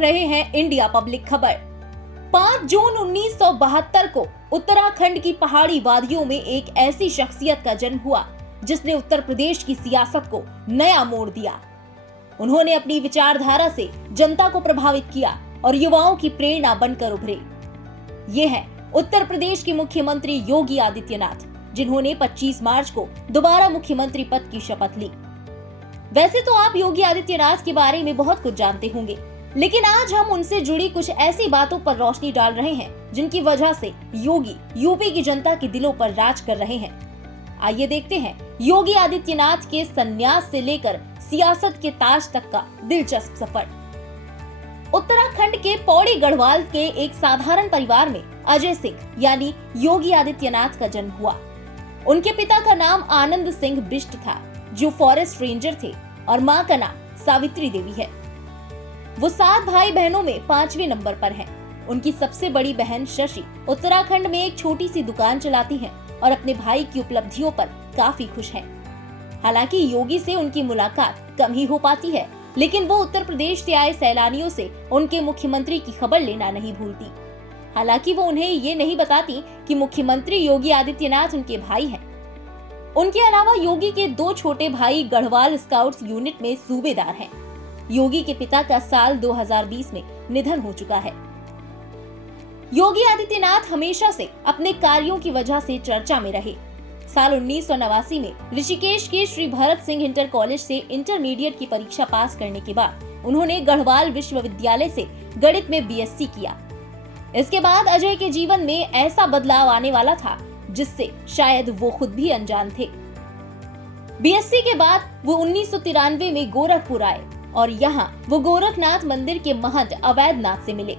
रहे हैं India public खबर। 5 जून 1972 को उत्तराखंड की पहाड़ी वादियों में एक ऐसी शख्सियत का जन्म हुआ जिसने उत्तर प्रदेश की सियासत को नया मोड़ दिया। उन्होंने अपनी विचारधारा से जनता को प्रभावित किया और युवाओं की प्रेरणा बनकर उभरे। ये है उत्तर प्रदेश के मुख्यमंत्री योगी आदित्यनाथ, जिन्होंने 25 मार्च को दोबारा मुख्यमंत्री पद की शपथ ली। वैसे तो आप योगी आदित्यनाथ के बारे में बहुत कुछ जानते होंगे, लेकिन आज हम उनसे जुड़ी कुछ ऐसी बातों पर रोशनी डाल रहे हैं जिनकी वजह से योगी यूपी की जनता के दिलों पर राज कर रहे हैं। आइए देखते हैं योगी आदित्यनाथ के संन्यास से लेकर सियासत के ताज तक का दिलचस्प सफर। उत्तराखंड के पौड़ी गढ़वाल के एक साधारण परिवार में अजय सिंह यानी योगी आदित्यनाथ का जन्म हुआ। उनके पिता का नाम आनंद सिंह बिष्ट था, जो फॉरेस्ट रेंजर थे, और मां का नाम सावित्री देवी है। वो 7 भाई बहनों में 5वें नंबर पर हैं। उनकी सबसे बड़ी बहन शशि उत्तराखंड में एक छोटी सी दुकान चलाती है और अपने भाई की उपलब्धियों पर काफी खुश है। हालांकि योगी से उनकी मुलाकात कम ही हो पाती है, लेकिन वो उत्तर प्रदेश से आए सैलानियों से उनके मुख्यमंत्री की खबर लेना नहीं भूलती। हालांकि वो उन्हें ये नहीं बताती कि मुख्यमंत्री योगी आदित्यनाथ उनके भाई हैं। उनके अलावा योगी के 2 छोटे भाई गढ़वाल स्काउट्स यूनिट में सूबेदार हैं। योगी के पिता का साल 2020 में निधन हो चुका है। योगी आदित्यनाथ हमेशा से अपने कार्यों की वजह से चर्चा में रहे। साल 1989 में ऋषिकेश के श्री भरत सिंह इंटर कॉलेज से इंटरमीडिएट की परीक्षा पास करने के बाद उन्होंने गढ़वाल विश्वविद्यालय से गणित में बीएससी किया। इसके बाद अजय के जीवन में ऐसा बदलाव आने वाला था जिससे शायद वो खुद भी अनजान थे। बीएससी के बाद वो 1993 में गोरखपुर आए और यहाँ वो गोरखनाथ मंदिर के महंत अवैधनाथ से मिले।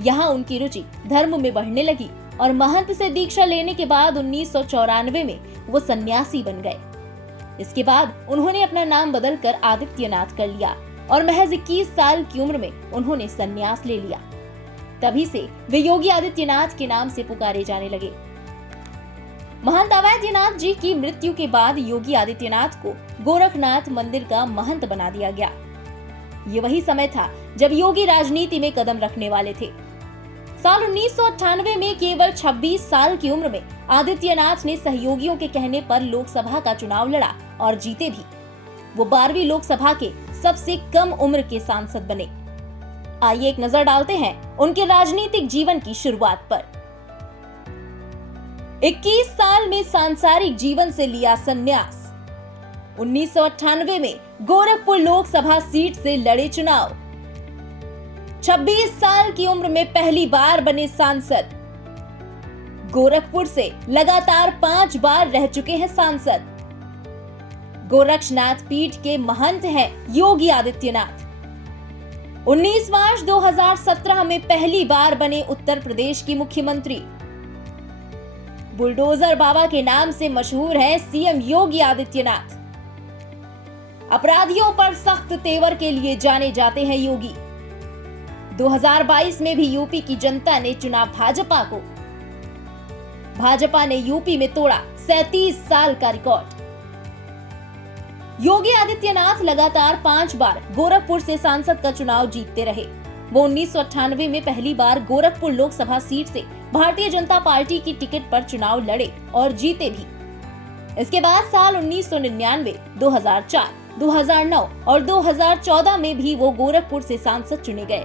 यहाँ उनकी रुचि धर्म में बढ़ने लगी और महंत से दीक्षा लेने के बाद 1994 में वो सन्यासी बन गए। इसके बाद उन्होंने अपना नाम बदलकर आदित्यनाथ कर लिया और महज 21 साल की उम्र में उन्होंने सन्यास ले लिया। तभी से वे योगी आदित्यनाथ के नाम से पुकारे जाने लगे। महंत अवैधनाथ जी की मृत्यु के बाद योगी आदित्यनाथ को गोरखनाथ मंदिर का महंत बना दिया गया। ये वही समय था जब योगी राजनीति में कदम रखने वाले थे। साल 1998 में केवल 26 साल की उम्र में आदित्यनाथ ने सहयोगियों के कहने पर लोकसभा का चुनाव लड़ा और जीते भी। वो 12वीं लोकसभा के सबसे कम उम्र के सांसद बने। आइए एक नजर डालते हैं उनके राजनीतिक जीवन की शुरुआत पर। 21 साल में सांसारिक जीवन से लिया संन्यास। 1998 में गोरखपुर लोकसभा सीट से लड़े चुनाव। 26 साल की उम्र में पहली बार बने सांसद। गोरखपुर से लगातार 5 बार रह चुके हैं सांसद। गोरक्षनाथ पीठ के महंत हैं योगी आदित्यनाथ। 19 मार्च 2017 में पहली बार बने उत्तर प्रदेश की मुख्यमंत्री। बुलडोजर बाबा के नाम से मशहूर है सीएम योगी आदित्यनाथ। अपराधियों पर सख्त तेवर के लिए जाने जाते हैं योगी। 2022 में भी यूपी की जनता ने चुना भाजपा को। भाजपा ने यूपी में तोड़ा 37 साल का रिकॉर्ड। योगी आदित्यनाथ लगातार 5 बार गोरखपुर से सांसद का चुनाव जीतते रहे। वो 1998 में पहली बार गोरखपुर लोकसभा सीट से भारतीय जनता पार्टी की टिकट पर चुनाव लड़े और जीते भी। इसके बाद साल 1999, 2004, 2009 और 2014 में भी वो गोरखपुर से सांसद चुने गए।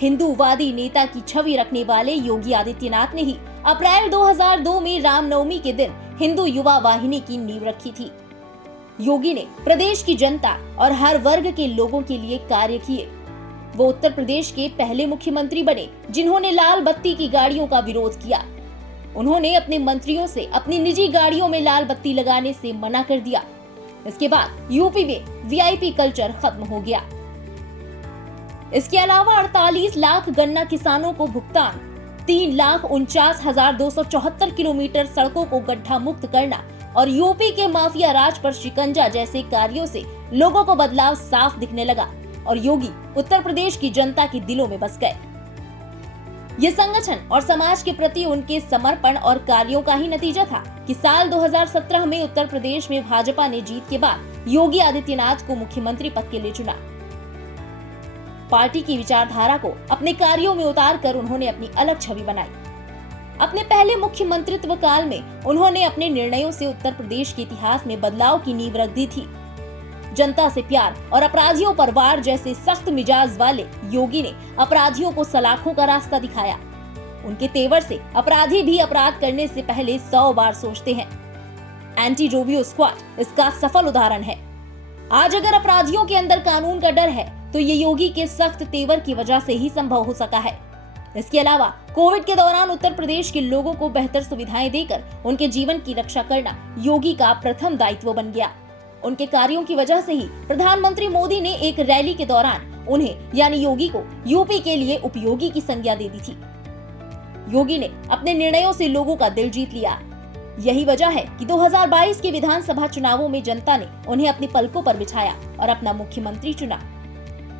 हिंदूवादी नेता की छवि रखने वाले योगी आदित्यनाथ ने ही अप्रैल 2002 में रामनवमी के दिन हिंदू युवा वाहिनी की नींव रखी थी। योगी ने प्रदेश की जनता और हर वर्ग के लोगों के लिए कार्य किए। वो उत्तर प्रदेश के पहले मुख्यमंत्री बने जिन्होंने लाल बत्ती की गाड़ियों का विरोध किया। उन्होंने अपने मंत्रियों से अपनी निजी गाड़ियों में लाल बत्ती लगाने से मना कर दिया। इसके बाद यूपी में वीआईपी कल्चर खत्म हो गया। इसके अलावा 48 लाख गन्ना किसानों को भुगतान, 3,49,274 किलोमीटर सड़कों को गड्ढा मुक्त करना और यूपी के माफिया राज पर शिकंजा जैसे कार्यों से लोगों को बदलाव साफ दिखने लगा और योगी उत्तर प्रदेश की जनता के दिलों में बस गए। ये संगठन और समाज के प्रति उनके समर्पण और कार्यों का ही नतीजा था कि साल 2017 में उत्तर प्रदेश में भाजपा ने जीत के बाद योगी आदित्यनाथ को मुख्यमंत्री पद के लिए चुना। पार्टी की विचारधारा को अपने कार्यों में उतार कर उन्होंने अपनी अलग छवि बनाई। अपने पहले मुख्यमंत्रित्व काल में उन्होंने अपने निर्णयों से उत्तर प्रदेश के इतिहास में बदलाव की नींव रख दी थी। जनता से प्यार और अपराधियों पर वार जैसे सख्त मिजाज वाले योगी ने अपराधियों को सलाखों का रास्ता दिखाया। उनके तेवर से अपराधी भी अपराध करने से पहले 100 बार सोचते हैं। एंटी जोबियो स्क्वाड इसका सफल उदाहरण है। आज अगर अपराधियों के अंदर कानून का डर है तो ये योगी के सख्त तेवर की वजह से ही संभव हो सका है। इसके अलावा कोविड के दौरान उत्तर प्रदेश के लोगों को बेहतर सुविधाएं देकर उनके जीवन की रक्षा करना योगी का प्रथम दायित्व बन गया। उनके कार्यों की वजह से ही प्रधानमंत्री मोदी ने एक रैली के दौरान उन्हें यानी योगी को यूपी के लिए उपयोगी की संज्ञा दे दी थी। योगी ने अपने निर्णयों से लोगों का दिल जीत लिया। यही वजह है कि 2022 के विधानसभा चुनावों में जनता ने उन्हें अपनी पलकों पर बिठाया और अपना मुख्यमंत्री चुना।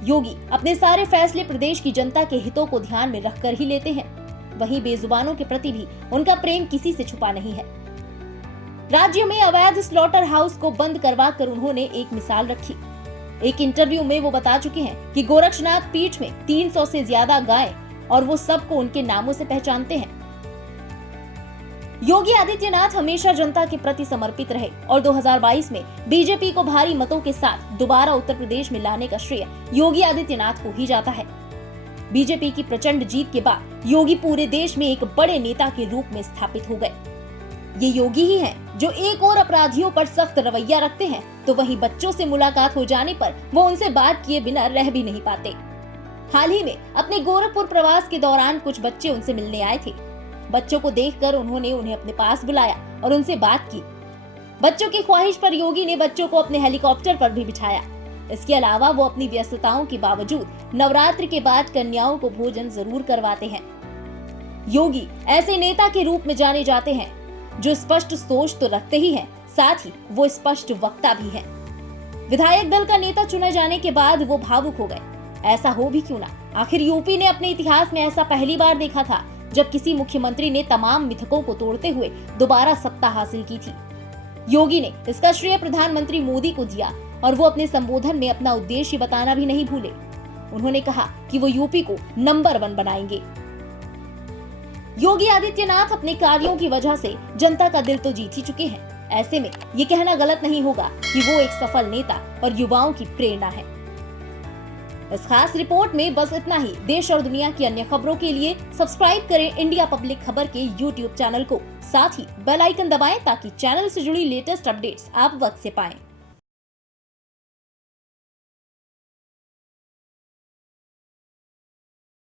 योगी अपने सारे फैसले प्रदेश की जनता के हितों को ध्यान में रखकर ही लेते हैं। वहीं बेजुबानों के प्रति भी उनका प्रेम किसी से छुपा नहीं है। राज्य में अवैध स्लॉटर हाउस को बंद करवाकर उन्होंने एक मिसाल रखी। एक इंटरव्यू में वो बता चुके हैं कि गोरक्षनाथ पीठ में 300 से ज्यादा गायें और वो सबको उनके नामों से पहचानते हैं। योगी आदित्यनाथ हमेशा जनता के प्रति समर्पित रहे और 2022 में बीजेपी को भारी मतों के साथ दोबारा उत्तर प्रदेश में लाने का श्रेय योगी आदित्यनाथ को ही जाता है। बीजेपी की प्रचंड जीत के बाद योगी पूरे देश में एक बड़े नेता के रूप में स्थापित हो गए। ये योगी ही हैं जो एक और अपराधियों पर सख्त रवैया रखते हैं तो वहीं बच्चों से मुलाकात हो जाने पर वो उनसे बात किए बिना रह भी नहीं पाते। हाल ही में अपने गोरखपुर प्रवास के दौरान कुछ बच्चे उनसे मिलने आए थे। बच्चों को देखकर उन्होंने उन्हें अपने पास बुलाया और उनसे बात की। बच्चों की ख्वाहिश पर योगी ने बच्चों को अपने हेलीकॉप्टर पर भी बिठाया। इसके अलावा वो अपनी व्यस्तताओं के बावजूद नवरात्र के बाद कन्याओं को भोजन जरूर करवाते हैं। योगी ऐसे नेता के रूप में जाने जाते हैं जो स्पष्ट सोच तो रखते ही हैं, साथ ही वो स्पष्ट वक्ता भी हैं। विधायक दल का नेता चुने जाने के बाद वो भावुक हो गए। ऐसा हो भी क्यों ना, आखिर यूपी ने अपने इतिहास में ऐसा पहली बार देखा था जब किसी मुख्यमंत्री ने तमाम मिथकों को तोड़ते हुए दोबारा सत्ता हासिल की थी। योगी ने इसका श्रेय प्रधानमंत्री मोदी को दिया और वो अपने संबोधन में अपना उद्देश्य बताना भी नहीं भूले। उन्होंने कहा कि वो यूपी को नंबर 1 बनाएंगे। योगी आदित्यनाथ अपने कार्यों की वजह से जनता का दिल तो जीत ही चुके हैं। ऐसे में ये कहना गलत नहीं होगा कि वो एक सफल नेता और युवाओं की प्रेरणा है। इस खास रिपोर्ट में बस इतना ही। देश और दुनिया की अन्य खबरों के लिए सब्सक्राइब करें इंडिया पब्लिक खबर के YouTube चैनल को। साथ ही बेल आइकन दबाएं ताकि चैनल से जुड़ी लेटेस्ट अपडेट्स आप वक्त से पाएं।